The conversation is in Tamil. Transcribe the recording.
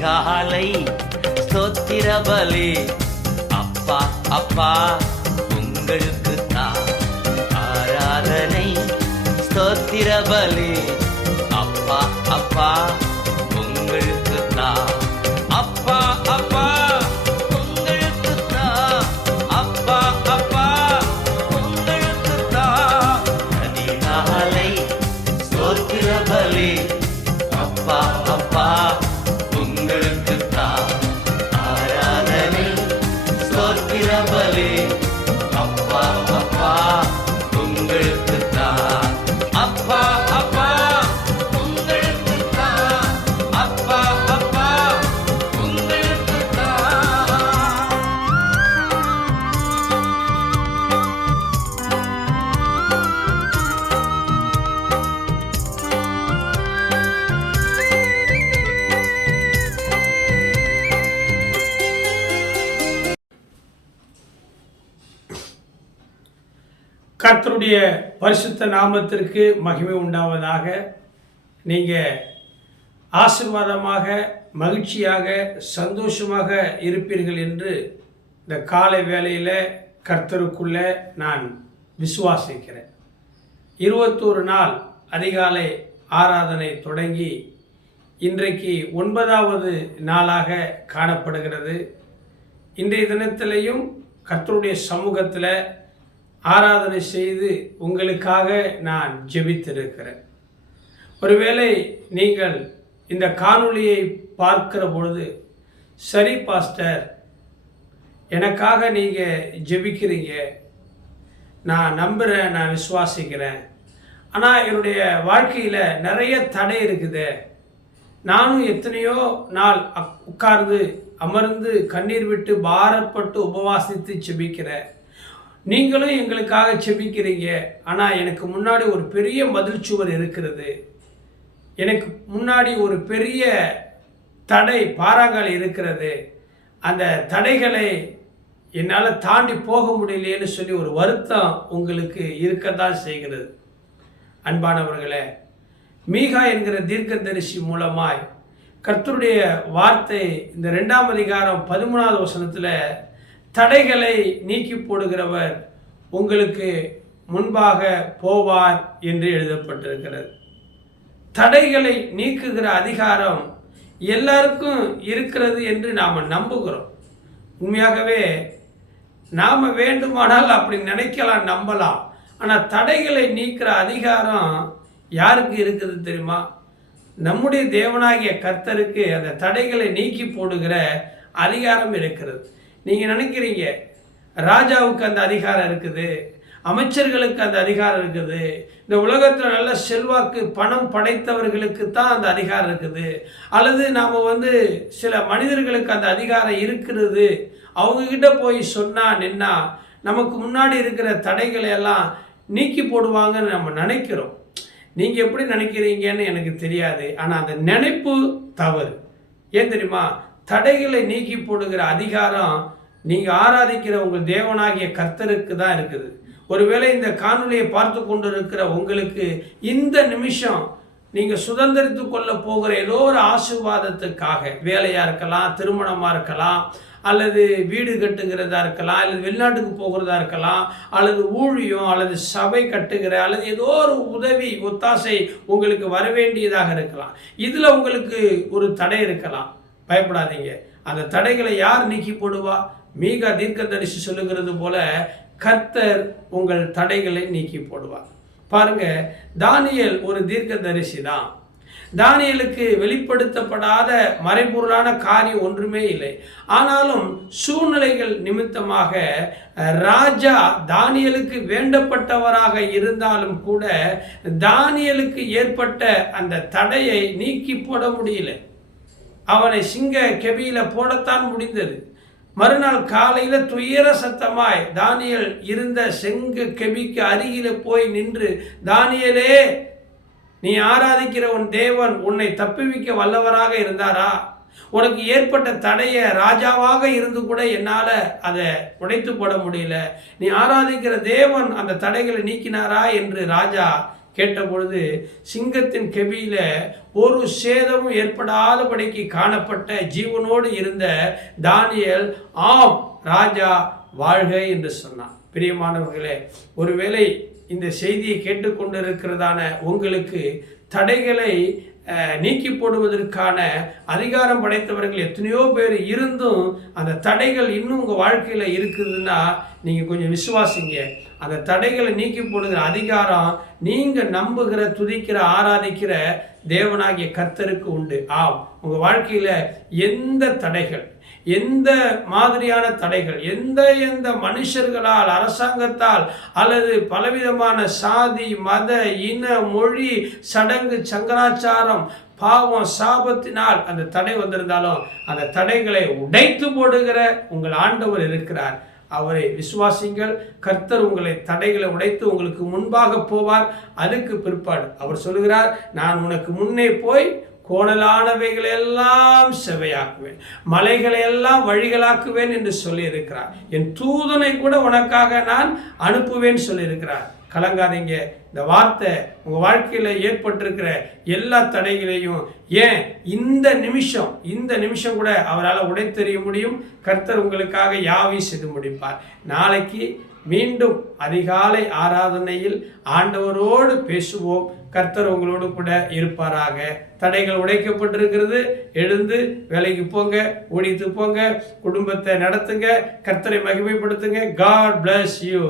அதிகாலை ஸ்தோத்திர பலி. அப்பா அப்பா உங்களுக்கு தான். ஆராதனை ஸ்தோத்திர பலி. அப்பா அப்பா உங்களுக்கு தான். அப்பா அப்பா உங்களுக்கு தான். அப்பா அப்பா உங்களுக்கு தான். அதிகாலை ஸ்தோத்திர பலி. அப்பா அப்பா கர்த்தருடைய பரிசுத்த நாமத்திற்கு மகிமை உண்டாவதாக. நீங்கள் ஆசீர்வாதமாக மகிழ்ச்சியாக சந்தோஷமாக இருப்பீர்கள் என்று இந்த காலை வேளையில் கர்த்தருக்குள்ளே நான் விசுவாசிக்கிறேன். இருபத்தோரு நாள் அதிகாலை ஆராதனை தொடங்கி இன்றைக்கு ஒன்பதாவது நாளாக காணப்படுகிறது. இன்றைய தினத்திலையும் கர்த்தருடைய சமூகத்தில் ஆராதனை செய்து உங்களுக்காக நான் ஜெபித்திருக்கிறேன். ஒருவேளை நீங்கள் இந்த காணொளியை பார்க்கிற பொழுது சரி பாஸ்டர் எனக்காக நீங்கள் ஜெபிக்கிறீங்க. நான் நம்புகிறேன் நான் விசுவாசிக்கிறேன். ஆனால் என்னுடைய வாழ்க்கையில் நிறைய தடை இருக்குது. நானும் எத்தனையோ நாள் அக்- உட்கார்ந்து அமர்ந்து கண்ணீர் விட்டு பாரப்பட்டு உபவாசித்து ஜெபிக்கிறேன். நீங்களும் எங்களுக்காக செபிக்கிறீங்க. ஆனால் எனக்கு முன்னாடி ஒரு பெரிய மதில் சுவர் இருக்கிறது. எனக்கு முன்னாடி ஒரு பெரிய தடை பாறாங்கல் இருக்கிறது. அந்த தடைகளை என்னால் தாண்டி போக முடியலையேன்னு சொல்லி ஒரு வருத்தம் உங்களுக்கு இருக்கத்தான் செய்கிறது. அன்பானவர்களே மீகா என்கிற தீர்க்கதரிசி மூலமாய் கர்த்தருடைய வார்த்தை இந்த ரெண்டாம் அதிகாரம் பதிமூணாவது வசனத்தில் தடைகளை நீக்கி போடுகிறவர் உங்களுக்கு முன்பாக போவார் என்று எழுதப்பட்டிருக்கிறது. தடைகளை நீக்குகிற அதிகாரம் எல்லாருக்கும் இருக்கிறது என்று நாம் நம்புகிறோம். உண்மையாகவே நாம் வேண்டுமானால் அப்படி நினைக்கலாம் நம்பலாம். ஆனால் தடைகளை நீக்கிற அதிகாரம் யாருக்கு இருக்குது தெரியுமா? நம்முடைய தேவனாகிய கர்த்தருக்கு அந்த தடைகளை நீக்கி போடுகிற அதிகாரம் இருக்கிறது. நீங்கள் நினைக்கிறீங்க? ராஜாவுக்கு அந்த அதிகாரம் இருக்குது. அமைச்சர்களுக்கு அந்த அதிகாரம் இருக்குது. இந்த உலகத்தில் நல்ல செல்வாக்கு பணம் படைத்தவர்களுக்கு தான் அந்த அதிகாரம் இருக்குது. அல்லது நாம் வந்து சில மனிதர்களுக்கு அந்த அதிகாரம் இருக்கிறது. அவங்கக்கிட்ட போய் சொன்னால் நின்னா நமக்கு முன்னாடி இருக்கிற தடைகளை எல்லாம் நீக்கி போடுவாங்கன்னு நம்ம நினைக்கிறோம். நீங்கள் எப்படி நினைக்கிறீங்கன்னு எனக்கு தெரியாது. ஆனால் அந்த நினைப்பு தவறு. ஏன் தெரியுமா? தடைகளை நீக்கி போடுகிற அதிகாரம் நீங்கள் ஆராதிக்கிற உங்கள் தேவனாகிய கர்த்தருக்கு தான் இருக்குது. ஒருவேளை இந்த காணொலியை பார்த்து கொண்டு இருக்கிற உங்களுக்கு இந்த நிமிஷம் நீங்கள் சுதந்திரித்து கொள்ள போகிற ஏதோ ஒரு ஆசீர்வாதத்துக்காக வேலையாக இருக்கலாம் திருமணமாக இருக்கலாம் அல்லது வீடு கட்டுகிறதா இருக்கலாம் அல்லது வெளிநாட்டுக்கு போகிறதா இருக்கலாம் அல்லது ஊழியம் அல்லது சபை கட்டுகிற அல்லது ஏதோ ஒரு உதவி ஒத்தாசை உங்களுக்கு வர வேண்டியதாக இருக்கலாம். இதில் உங்களுக்கு ஒரு தடை இருக்கலாம். பயப்படாதீங்க. அந்த தடைகளை யார் நீக்கி போடுவா? மீகா தீர்க்கதரிசி சொல்லுகிறது போல கர்த்தர் உங்கள் தடைகளை நீக்கி போடுவார். பாருங்க தானியல் ஒரு தீர்க்கதரிசி தான். தானியலுக்கு வெளிப்படுத்தப்படாத மறைபொருளான காரியம் ஒன்றுமே இல்லை. ஆனாலும் சூழ்நிலைகள் நிமித்தமாக ராஜா தானியலுக்கு வேண்டப்பட்டவராக இருந்தாலும் கூட தானியலுக்கு ஏற்பட்ட அந்த தடையை நீக்கி போட முடியல. அவனை சிங்க கெவியில போடத்தான் முடிந்தது. மறுநாள் காலையில் துயர சத்தமாய் தானியல் இருந்த செங்கு கெபிக்கு அருகில போய் நின்று தானியலே நீ ஆராதிக்கிற உன் தேவன் உன்னை தப்புவிக்க வல்லவராக இருந்தாரா? உனக்கு ஏற்பட்ட தடையை ராஜாவாக இருந்து கூட என்னால் அதை உடைத்து போட முடியல. நீ ஆராதிக்கிற தேவன் அந்த தடைகளை நீக்கினாரா? என்று ராஜா கேட்டபொழுது சிங்கத்தின் கெபியில ஒரு சேதமும் ஏற்படாதபடிக்கு காணப்பட்ட ஜீவனோடு இருந்த தானியல் ஆம் ராஜா வாழ்க என்று சொன்னான். பிரியமானவர்களே ஒருவேளை இந்த செய்தியை கேட்டுக்கொண்டிருக்கிறதான உங்களுக்கு தடைகளை நீக்கி போடுவதற்கான அதிகாரம் படைத்தவர்கள் எத்தனையோ பேர் இருந்தும் அந்த தடைகள் இன்னும் உங்கள் வாழ்க்கையில் இருக்குதுன்னா நீங்கள் கொஞ்சம் விசுவாசிங்க. அந்த தடைகளை நீக்கி போடுகிற அதிகாரம் நீங்கள் நம்புகிற துதிக்கிற ஆராதிக்கிற தேவனாகிய கர்த்தருக்கு உண்டு. ஆம் உங்கள் வாழ்க்கையில் எந்த தடைகள் எந்த மாதிரியான தடைகள் எந்த எந்த மனுஷர்களால் அரசாங்கத்தால் அல்லது பலவிதமான சாதி மத இன மொழி சடங்கு சங்கராச்சாரம் பாவம் சாபத்தினால் அந்த தடை வந்திருந்தாலும் அந்த தடைகளை உடைத்து போடுகிற உங்கள் ஆண்டவர் இருக்கிறார். அவரை விசுவாசிங்கள் கர்த்தர் உங்களை தடைகளை உடைத்து உங்களுக்கு முன்பாக போவார் அதுக்கு பிற்பாடு. அவர் சொல்லுகிறார் நான் உனக்கு முன்னே போய் கோணலானவைகளை எல்லாம் செவையாக்குவேன் மலைகளை எல்லாம் வழிகளாக்குவேன் என்று சொல்லியிருக்கிறார். என் தூதனை கூட உனக்காக நான் அனுப்புவேன் சொல்லியிருக்கிறார். கலங்காதீங்க. இந்த வார்த்தை உங்கள் வாழ்க்கையில் ஏற்பட்டிருக்கிற எல்லா தடைகளையும் ஏன் இந்த நிமிஷம் இந்த நிமிஷம் கூட அவரால் உடைத்தெறிய முடியும்? கர்த்தர் உங்களுக்காக யாவையும் செய்து முடிப்பார். நாளைக்கு மீண்டும் அதிகாலை ஆராதனையில் ஆண்டவரோடு பேசுவோம். கர்த்தர் உங்களோடு கூட இருப்பாராக. தடைகள் உடைக்கப்பட்டிருக்கிறது. எழுந்து வேலைக்கு போங்க ஓடித்து போங்க குடும்பத்தை நடத்துங்க கர்த்தரை மகிமைப்படுத்துங்க. God bless you